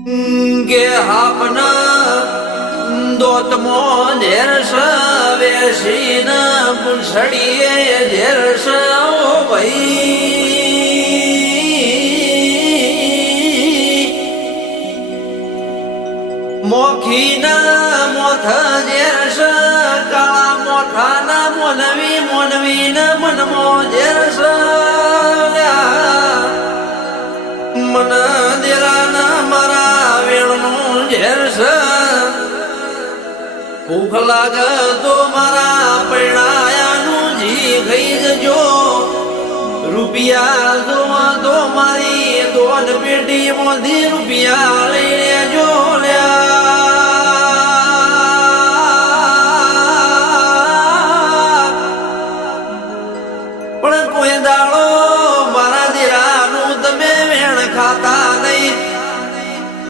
કે આપના દોતમો ધેરસ વેસીન પૂંછડીએ ધેરસ ઓ ભાઈ મોખીના મોથ ધેરસ કાળા મોઠાના મોનવી મોનવીના મનમો ધેરસ મન દેરાના મારા વેણનું ઝેરસ ભૂખ લાગે તો મારા પૈણાયાનું જી ખાઈ જજો રૂપિયા જોવા તો મારી દોન પેટી મોધી રૂપિયા